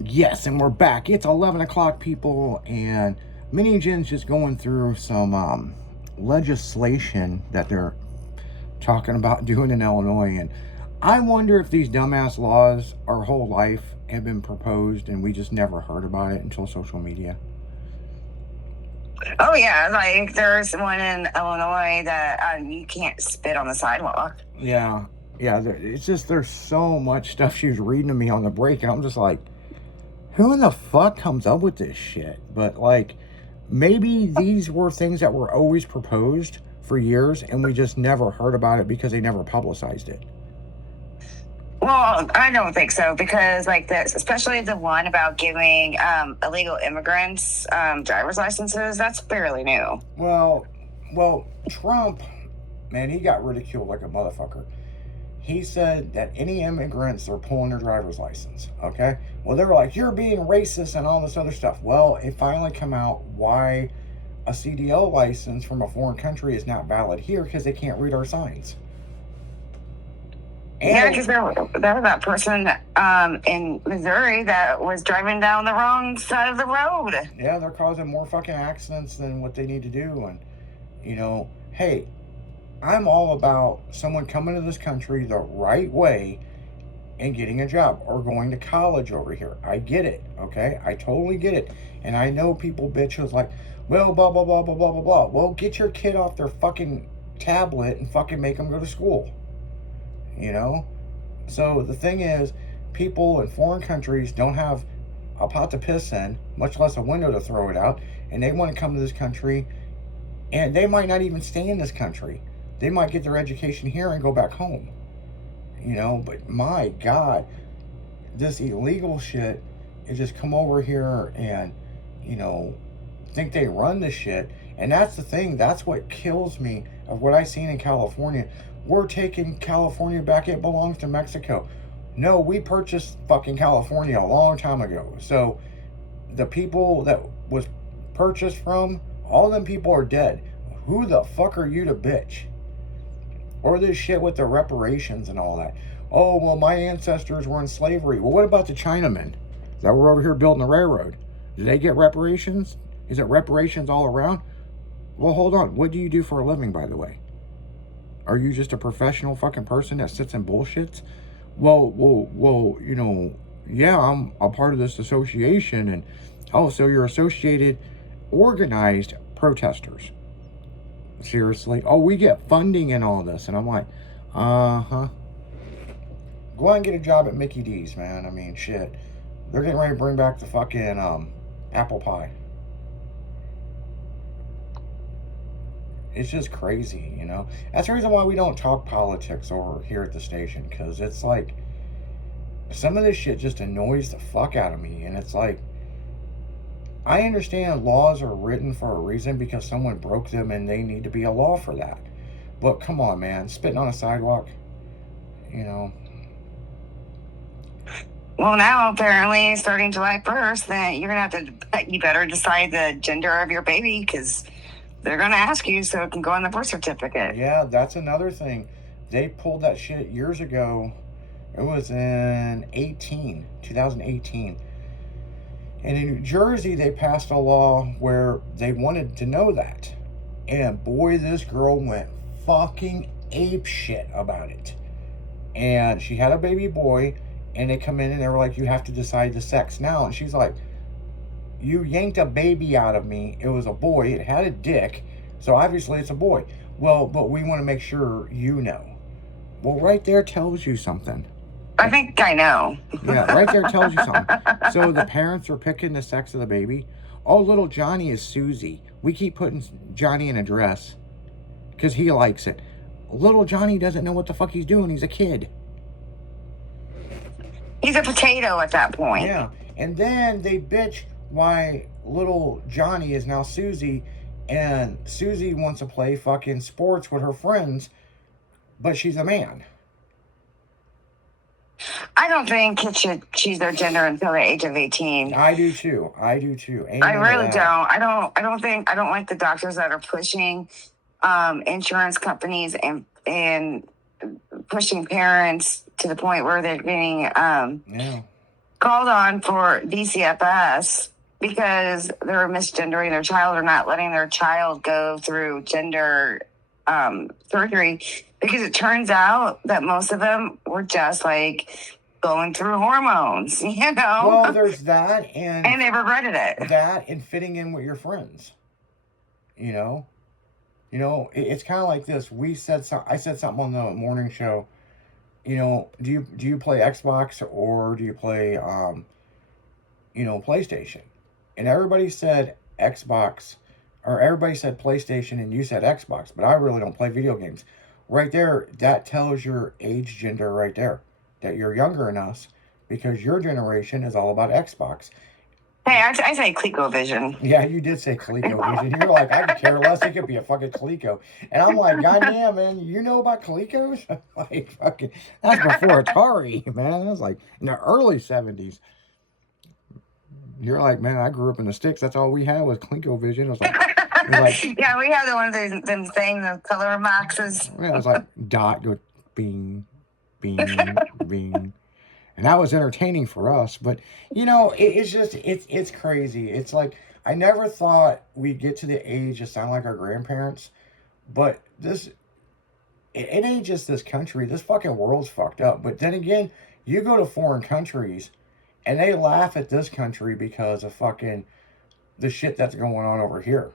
Yes, and we're back. It's 11 o'clock, people, and Mini Gen's just going through some legislation that they're talking about doing in Illinois. And I wonder if these dumbass laws our whole life have been proposed and we just never heard about it until social media. Oh yeah, like there's one in Illinois that you can't spit on the sidewalk. Yeah, it's just there's so much stuff she was reading to me on the break, and I'm just like, who in the fuck comes up with this shit? But like, maybe these were things that were always proposed for years and we just never heard about it because they never publicized it. Well, I don't think so because like this, especially the one about giving illegal immigrants driver's licenses, that's fairly new. Well, Trump, man, he got ridiculed like a motherfucker. He said that any immigrants are pulling their driver's license. Okay, well, they were like, you're being racist and all this other stuff. Well, it finally come out why a CDL license from a foreign country is not valid here because they can't read our signs. Yeah, because there was that person in Missouri that was driving down the wrong side of the road. Yeah, they're causing more fucking accidents than what they need to do. And, hey, I'm all about someone coming to this country the right way and getting a job or going to college over here. I get it, okay? I totally get it. And I know people bitch who's like, well, blah, blah, blah, blah, blah, blah, blah. Well, get your kid off their fucking tablet and fucking make them go to school. So the thing is, people in foreign countries don't have a pot to piss in, much less a window to throw it out, and they want to come to this country, and they might not even stay in this country. They might get their education here and go back home. But my God, this illegal shit is just come over here and, think they run this shit. And that's the thing. That's what kills me of what I seen in California. We're taking California back. It belongs to Mexico. No, we purchased fucking California a long time ago. So the people that was purchased from, all them people are dead. Who the fuck are you to bitch? Or this shit with the reparations and all that. Oh, well, my ancestors were in slavery. Well, what about the Chinamen that were over here building the railroad? Did they get reparations? Is it reparations all around? Well, hold on. What do you do for a living, by the way? Are you just a professional fucking person that sits and bullshits? Well, yeah, I'm a part of this association. And, oh, so you're associated organized protesters. Seriously? Oh, we get funding and all this. And I'm like, uh-huh. Go out and get a job at Mickey D's, man. I mean, shit. They're getting ready to bring back the fucking apple pie. It's just crazy, That's the reason why we don't talk politics over here at the station, because it's like, some of this shit just annoys the fuck out of me. And it's like, I understand laws are written for a reason because someone broke them and they need to be a law for that. But come on, man, spitting on a sidewalk, Well, now apparently starting July 1st, then you're going to have to, you better decide the gender of your baby because they're going to ask you so it can go on the birth certificate. Yeah, that's another thing. They pulled that shit years ago. It was in 2018. And in New Jersey, they passed a law where they wanted to know that. And boy, this girl went fucking ape shit about it. And she had a baby boy, and they come in and they were like, you have to decide the sex now. And she's like, you yanked a baby out of me. It was a boy. It had a dick. So obviously it's a boy. Well, but we want to make sure you know. Well, right there tells you something. I think I know. Yeah, right there tells you something. So the parents are picking the sex of the baby. Oh, little Johnny is Susie. We keep putting Johnny in a dress because he likes it. Little Johnny doesn't know what the fuck he's doing. He's a kid. He's a potato at that point. Yeah. And then they bitch why little Johnny is now Susie, and Susie wants to play fucking sports with her friends, but she's a man. I don't think it should choose their gender until the age of 18. I do too. Amen. I really don't. I don't like the doctors that are pushing insurance companies and pushing parents to the point where they're getting called on for DCFS because they're misgendering their child or not letting their child go through gender surgery, because it turns out that most of them were just like going through hormones, you know. Well, there's that, and they regretted it. That and fitting in with your friends. You know, it's kind of like this. I said something on the morning show. You know, do you play Xbox or do you play PlayStation? And everybody said Xbox, or everybody said PlayStation, and you said Xbox. But I really don't play video games. Right there, that tells your age gender right there, that you're younger than us, because your generation is all about Xbox. Hey, I say ColecoVision. Yeah, you did say ColecoVision. You're like, I could care less. It could be a fucking Coleco. And I'm like, goddamn, man, you know about Colecos? Like, fucking, that's before Atari, man. That was like in the early 70s. You're like, man, I grew up in the sticks. That's all we had was ColecoVision. It was like yeah, we had the one of those them things, the color boxes. Yeah, it was like dot, go, bing, bing, bing. And that was entertaining for us. But, it's crazy. It's like, I never thought we'd get to the age to sound like our grandparents. But it ain't just this country. This fucking world's fucked up. But then again, you go to foreign countries, and they laugh at this country because of fucking the shit that's going on over here.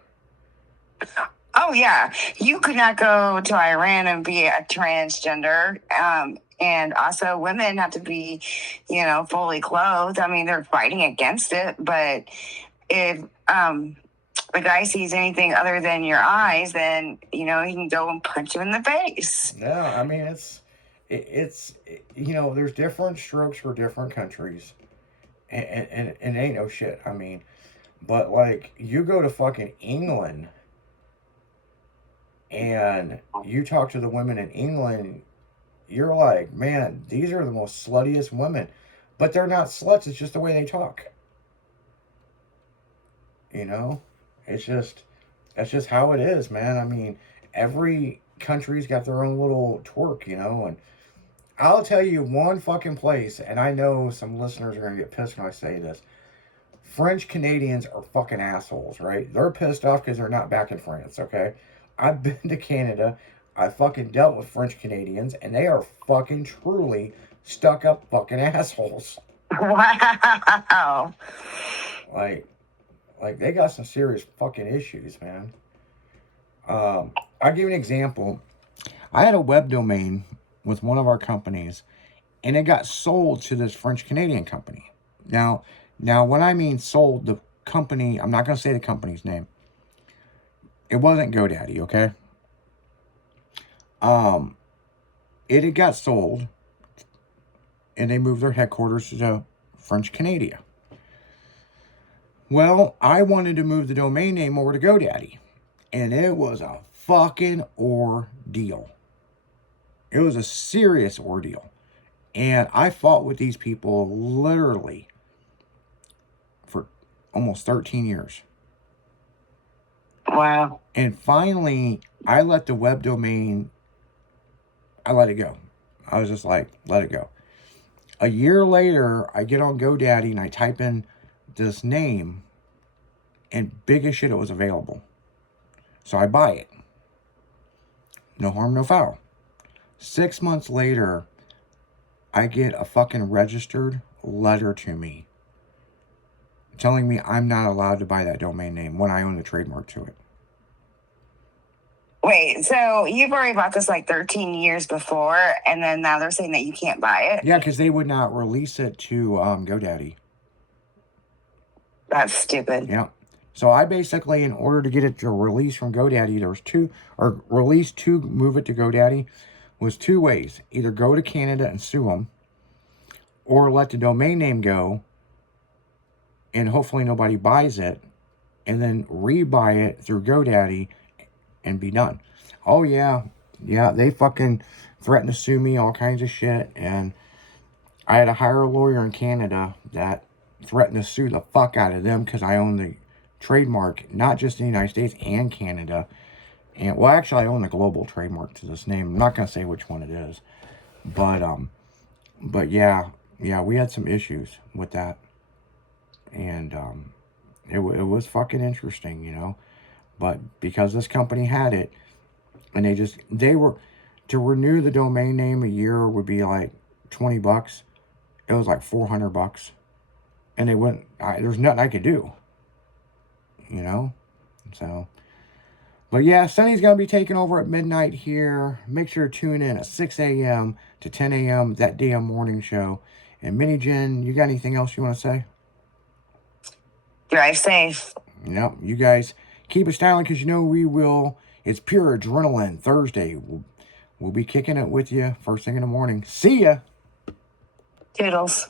Oh, yeah. You could not go to Iran and be a transgender. And also women have to be, fully clothed. I mean, they're fighting against it. But if the guy sees anything other than your eyes, then, he can go and punch you in the face. Yeah, I mean, it's there's different strokes for different countries. And it ain't no shit. I mean, but like, you go to fucking England and you talk to the women in England, you're like, man, these are the most sluttiest women. But they're not sluts, it's just the way they talk. That's just how it is, man. I mean, every country's got their own little twerk, and I'll tell you one fucking place, and I know some listeners are going to get pissed when I say this. French Canadians are fucking assholes, right? They're pissed off because they're not back in France, okay? I've been to Canada. I fucking dealt with French Canadians, and they are fucking truly stuck up fucking assholes. Wow. Like they got some serious fucking issues, man. I'll give you an example. I had a web domain with one of our companies, and it got sold to this French Canadian company. Now, when I mean sold, the company, I'm not going to say the company's name. It wasn't GoDaddy, okay? It had got sold, and they moved their headquarters to French Canada. Well, I wanted to move the domain name over to GoDaddy, and it was a fucking ordeal. It was a serious ordeal. And I fought with these people literally for almost 13 years. Wow. And finally, I let the web domain, I let it go. I was just like, let it go. A year later, I get on GoDaddy and I type in this name, and big as shit, it was available. So I buy it. No harm, no foul. 6 months later, I get a fucking registered letter to me telling me I'm not allowed to buy that domain name when I own the trademark to it. Wait, so you've already bought this like 13 years before, and then now they're saying that you can't buy it? Yeah, because they would not release it to GoDaddy. That's stupid. Yeah. So I basically, in order to get it to release from GoDaddy, there was release to move it to GoDaddy, was two ways. Either go to Canada and sue them, or let the domain name go, and hopefully nobody buys it, and then rebuy it through GoDaddy and be done. Oh, yeah. Yeah, they fucking threatened to sue me, all kinds of shit, and I had to hire a lawyer in Canada that threatened to sue the fuck out of them because I own the trademark, not just in the United States and Canada. And, well, actually, I own the global trademark to this name. I'm not going to say which one it is. But yeah, yeah, we had some issues with that. And it was fucking interesting, you know. But because this company had it, and they were, to renew the domain name a year would be like $20. It was like $400. And they wouldn't, there's nothing I could do, you know. So, but yeah, Sunny's going to be taking over at midnight here. Make sure to tune in at 6 a.m. to 10 a.m. that damn morning show. And Mini Jen, you got anything else you want to say? Drive safe. Yep, you guys keep it styling, because you know we will. It's Pure Adrenaline Thursday. We'll be kicking it with you first thing in the morning. See ya. Toodles.